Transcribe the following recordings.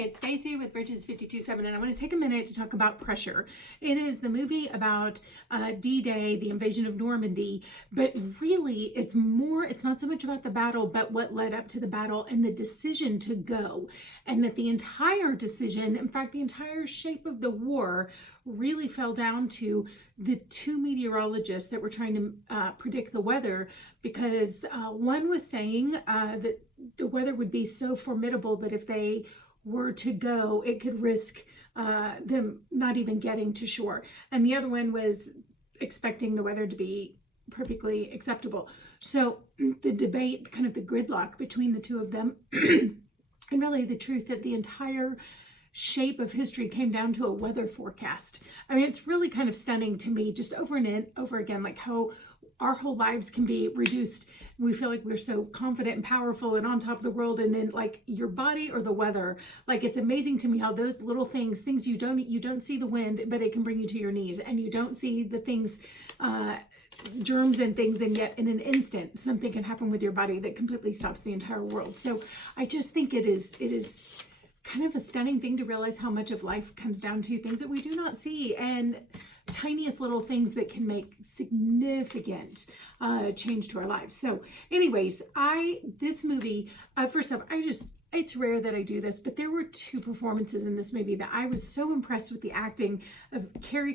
it's Stacey with Bridges 52.7, and I want to take a minute to talk about Pressure. It is the movie about D-Day, the invasion of Normandy, but really it's not so much about the battle, but what led up to the battle and the decision to go. And that the entire decision, in fact, the entire shape of the war really fell down to the two meteorologists that were trying to predict the weather, because one was saying that the weather would be so formidable that if they were to go, it could risk them not even getting to shore. And the other one was expecting the weather to be perfectly acceptable. So the debate, kind of the gridlock between the two of them, and really the truth that the entire shape of history came down to a weather forecast. I mean, it's really kind of stunning to me, just over and over again, like how our whole lives can be reduced. We feel like we're so confident and powerful and on top of the world, and then like your body or the weather, like it's amazing to me how those little things you don't see the wind, but it can bring you to your knees, and you don't see the things, germs and things, and yet in an instant something can happen with your body that completely stops the entire world. So I just think it is kind of a stunning thing to realize how much of life comes down to things that we do not see, and tiniest little things that can make significant change to our lives. So anyways, this movie, first off, it's rare that I do this, but there were two performances in this movie that I was so impressed with the acting of Carrie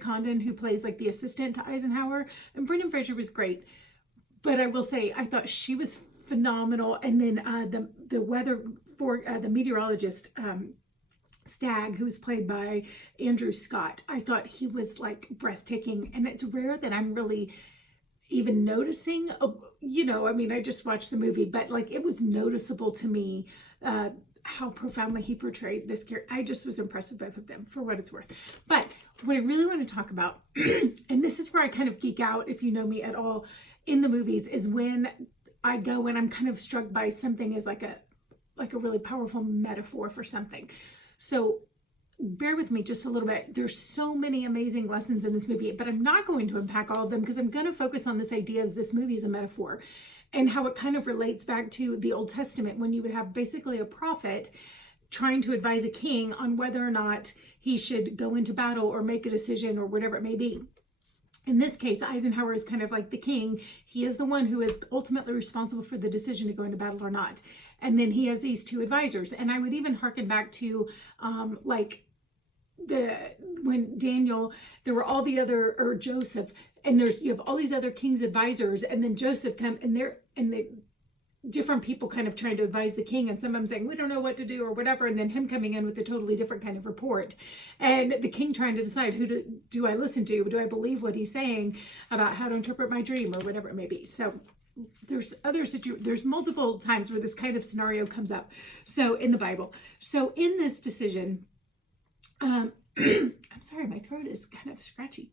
Condon, who plays like the assistant to Eisenhower, and Brendan Fraser was great. But I will say, I thought she was phenomenal. And then the meteorologist, Stagg, who was played by Andrew Scott, I thought he was like breathtaking. And it's rare that I'm really even noticing, I mean, I just watched the movie, but like it was noticeable to me how profoundly he portrayed this character. I just was impressed with both of them, for what it's worth. But what I really want to talk about, and this is where I kind of geek out, if you know me at all, in the movies, is when I go and I'm kind of struck by something as like a really powerful metaphor for something. So bear with me just a little bit. There's so many amazing lessons in this movie, but I'm not going to unpack all of them, because I'm going to focus on this idea of this movie as a metaphor and how it kind of relates back to the Old Testament, when you would have basically a prophet trying to advise a king on whether or not he should go into battle or make a decision or whatever it may be. In this case, Eisenhower is kind of like the king. He is the one who is ultimately responsible for the decision to go into battle or not. And then he has these two advisors. And I would even harken back to when Daniel, there were all the other, or Joseph, and you have all these other king's advisors, and then Joseph come, and the different people kind of trying to advise the king, and some of them saying, we don't know what to do or whatever, and then him coming in with a totally different kind of report, and the king trying to decide, who do I listen to? Do I believe what he's saying about how to interpret my dream or whatever it may be? So there's multiple times where this kind of scenario comes up, so in the Bible. So in this decision, I'm sorry, my throat is kind of scratchy.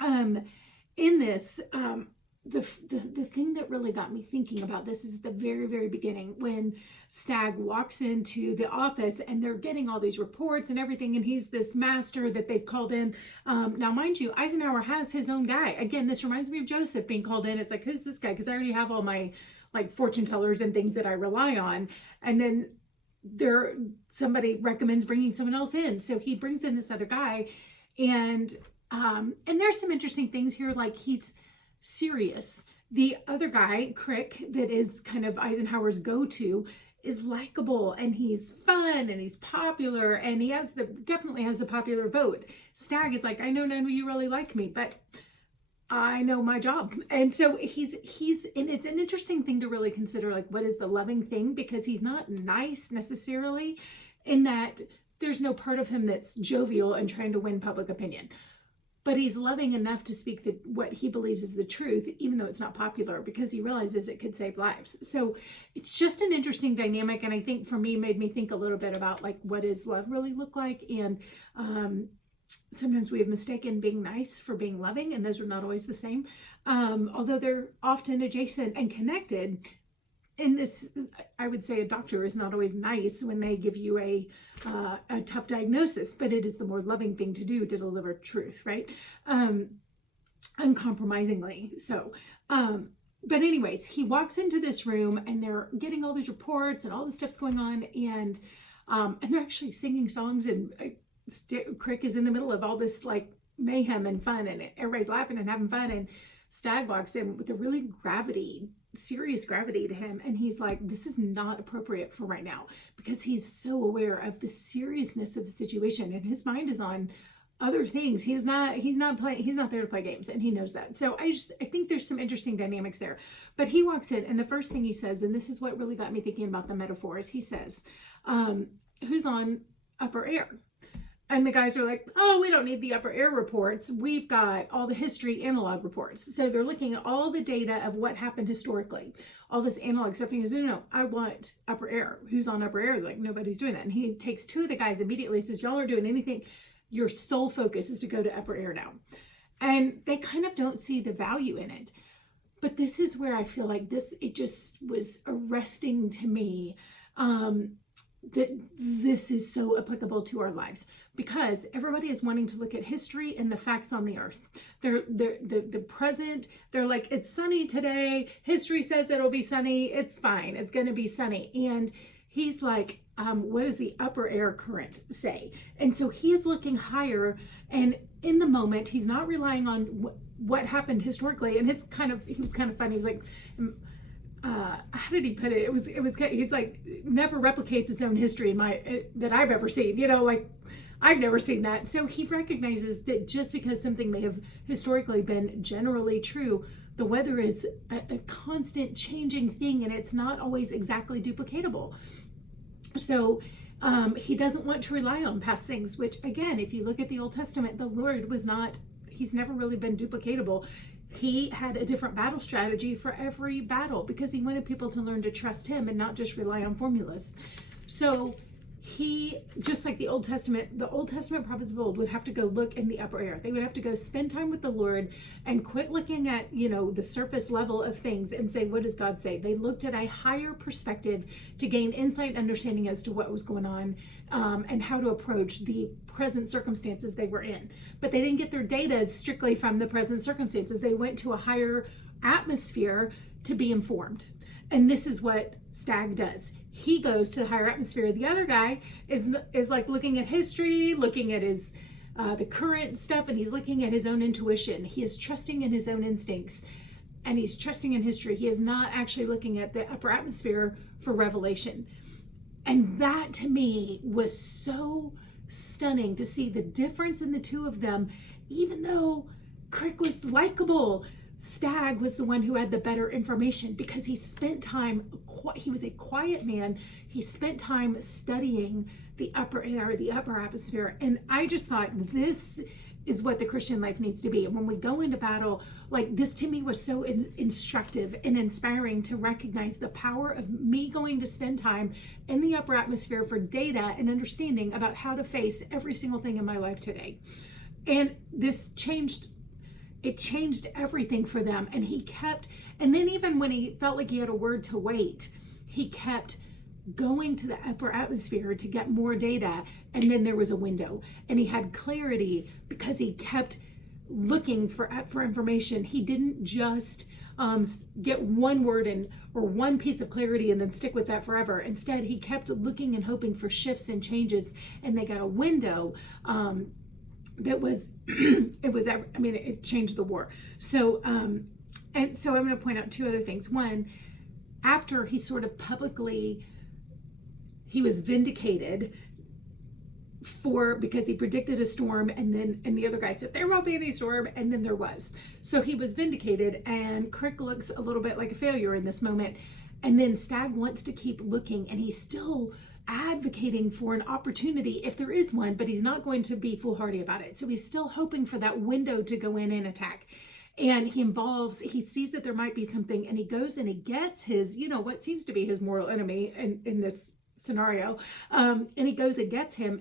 In this, the thing that really got me thinking about this is at the very, very beginning, when Stagg walks into the office and they're getting all these reports and everything, and he's this master that they've called in. Now, mind you, Eisenhower has his own guy. Again, this reminds me of Joseph being called in. It's like, who's this guy? Because I already have all my like fortune tellers and things that I rely on. And then somebody recommends bringing someone else in. So he brings in this other guy, and there's some interesting things here. Like, he's serious. The other guy, Crick, that is kind of Eisenhower's go-to, is likable, and he's fun, and he's popular, and he definitely has the popular vote. Stagg is like, I know none of you really like me, but I know my job. And so he's and it's an interesting thing to really consider, like, what is the loving thing? Because he's not nice necessarily, in that there's no part of him that's jovial and trying to win public opinion. But he's loving enough to speak what he believes is the truth, even though it's not popular, because he realizes it could save lives. So it's just an interesting dynamic. And I think for me, made me think a little bit about like, what does love really look like? And sometimes we have mistaken being nice for being loving, and those are not always the same. Although they're often adjacent and connected. In this, I would say a doctor is not always nice when they give you a tough diagnosis, but it is the more loving thing to do to deliver truth, right? Uncompromisingly. So But anyways, he walks into this room and they're getting all these reports and all this stuff's going on, and they're actually singing songs, and Crick is in the middle of all this like mayhem and fun, and everybody's laughing and having fun, and Stag walks in with a really serious gravity to him, and he's like, this is not appropriate for right now, because he's so aware of the seriousness of the situation and his mind is on other things. He's not there to play games, and he knows that. So I think there's some interesting dynamics there. But he walks in, and the first thing he says, and this is what really got me thinking about the metaphors, he says, who's on upper air? And the guys are like, oh, we don't need the upper air reports. We've got all the history analog reports. So they're looking at all the data of what happened historically, all this analog stuff. And he goes, no, I want upper air. Who's on upper air? Like, nobody's doing that. And he takes two of the guys immediately, says, y'all aren't doing anything. Your sole focus is to go to upper air now. And they kind of don't see the value in it. But this is where I feel like it just was arresting to me, that this is so applicable to our lives, because everybody is wanting to look at history and the facts on the earth. They're the present. They're like, it's sunny today. History says it'll be sunny. It's fine. It's going to be sunny. And he's like, what does the upper air current say? And so he is looking higher, and in the moment, he's not relying on what happened historically. And he was kind of funny. He was like, how did he put it? He's like, never replicates his own history that I've ever seen, like I've never seen that. So he recognizes that just because something may have historically been generally true, the weather is a constant changing thing, and it's not always exactly duplicatable. So he doesn't want to rely on past things, which again, if you look at the Old Testament, the Lord he's never really been duplicatable. He had a different battle strategy for every battle, because he wanted people to learn to trust him and not just rely on formulas. So he, just like the Old Testament prophets of old would have to go look in the upper air. They would have to go spend time with the Lord and quit looking at, the surface level of things and say, what does God say? They looked at a higher perspective to gain insight and understanding as to what was going on, and how to approach the present circumstances they were in. But they didn't get their data strictly from the present circumstances. They went to a higher atmosphere to be informed. And this is what Stag does. He goes to the higher atmosphere. The other guy is like looking at history, looking at his the current stuff, and he's looking at his own intuition. He is trusting in his own instincts, and he's trusting in history. He is not actually looking at the upper atmosphere for revelation. And that to me was so stunning to see the difference in the two of them. Even though Crick was likable, Stag was the one who had the better information, because he spent time, he was a quiet man. He spent time studying the upper air, the upper atmosphere. And I just thought, this is what the Christian life needs to be. And when we go into battle, like this to me was so instructive and inspiring to recognize the power of me going to spend time in the upper atmosphere for data and understanding about how to face every single thing in my life today. And this changed everything for them. And then even when he felt like he had a word to wait, he kept going to the upper atmosphere to get more data. And then there was a window, and he had clarity because he kept looking for information. He didn't just get one word or one piece of clarity and then stick with that forever. Instead, he kept looking and hoping for shifts and changes, and they got a window that was it changed the war. So and so I'm going to point out two other things. One, after he sort of publicly, he was vindicated because he predicted a storm, and the other guy said there won't be any storm, and then there was. So he was vindicated, and Crick looks a little bit like a failure in this moment. And then Stag wants to keep looking, and he's still advocating for an opportunity if there is one, but he's not going to be foolhardy about it. So he's still hoping for that window to go in and attack. And he sees that there might be something, and he goes and he gets his, what seems to be his mortal enemy in this scenario. And he goes and gets him,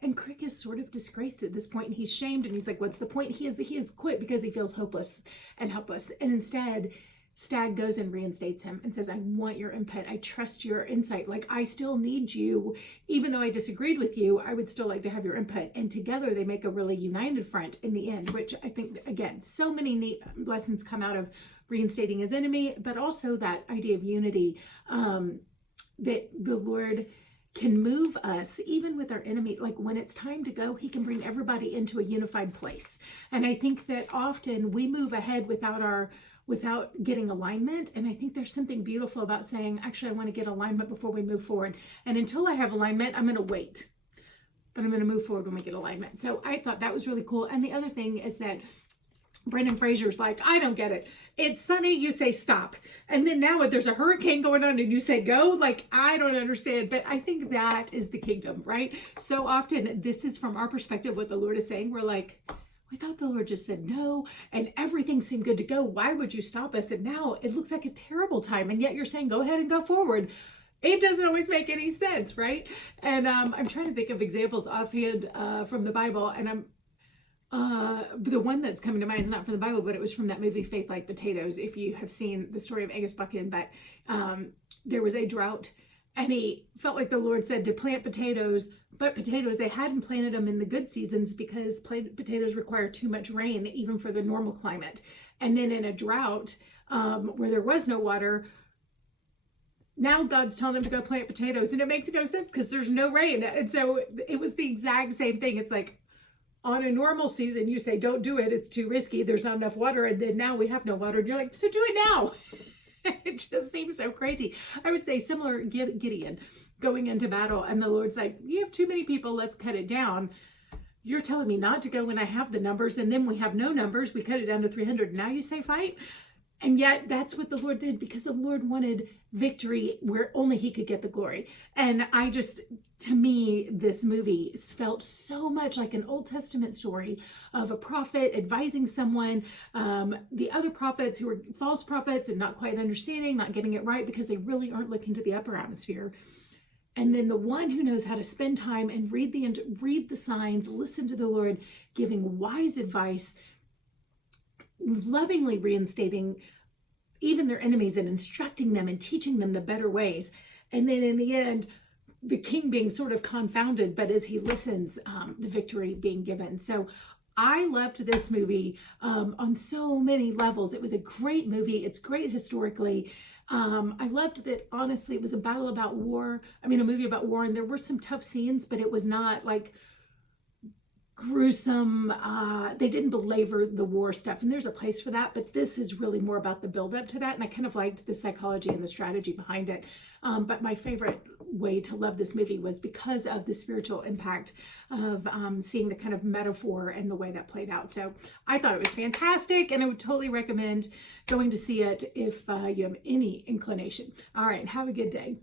and Crick is sort of disgraced at this point, and he's shamed, and he's like, what's the point? He has quit because he feels hopeless and helpless. And instead, Stagg goes and reinstates him and says, I want your input. I trust your insight. Like, I still need you. Even though I disagreed with you, I would still like to have your input. And together they make a really united front in the end, which I think, again, so many neat lessons come out of reinstating his enemy, but also that idea of unity, that the Lord can move us even with our enemy. Like, when it's time to go, he can bring everybody into a unified place. And I think that often we move ahead without getting alignment. And I think there's something beautiful about saying, actually, I want to get alignment before we move forward. And until I have alignment, I'm going to wait, but I'm going to move forward when we get alignment. So I thought that was really cool. And the other thing is that Brendan Fraser's like, I don't get it. It's sunny, you say stop. And then now there's a hurricane going on and you say go. Like, I don't understand. But I think that is the kingdom, right? So often this is from our perspective, what the Lord is saying. We're like, we thought the Lord just said no, and everything seemed good to go. Why would you stop us? And now it looks like a terrible time. And yet you're saying, go ahead and go forward. It doesn't always make any sense, right? And I'm trying to think of examples offhand from the Bible. And the one that's coming to mind is not from the Bible, but it was from that movie, Faith Like Potatoes. If you have seen the story of Angus Buchan, but there was a drought, and he felt like the Lord said to plant potatoes, but potatoes, they hadn't planted them in the good seasons because potatoes require too much rain, even for the normal climate. And then in a drought where there was no water, now God's telling him to go plant potatoes, and it makes no sense because there's no rain. And so it was the exact same thing. It's like, on a normal season, you say, don't do it. It's too risky. There's not enough water. And then now we have no water. And you're like, so do it now. It just seems so crazy. I would say similar Gideon going into battle. And the Lord's like, you have too many people. Let's cut it down. You're telling me not to go when I have the numbers. And then we have no numbers. We cut it down to 300. Now you say fight. And yet that's what the Lord did, because the Lord wanted victory where only he could get the glory. And to me, this movie felt so much like an Old Testament story of a prophet advising someone, the other prophets who were false prophets and not quite understanding, not getting it right because they really aren't looking to the upper atmosphere. And then the one who knows how to spend time and read the signs, listen to the Lord, giving wise advice, lovingly reinstating even their enemies and instructing them and teaching them the better ways. And then in the end, the king being sort of confounded, but as he listens, the victory being given. So I loved this movie on so many levels. It was a great movie. It's great historically. I loved that, honestly, it was a movie about war, and there were some tough scenes, but it was not like gruesome. They didn't belabor the war stuff, and there's a place for that, but this is really more about the build up to that. And I kind of liked the psychology and the strategy behind it. But my favorite way to love this movie was because of the spiritual impact of seeing the kind of metaphor and the way that played out. So I thought it was fantastic, and I would totally recommend going to see it if you have any inclination. All right, have a good day.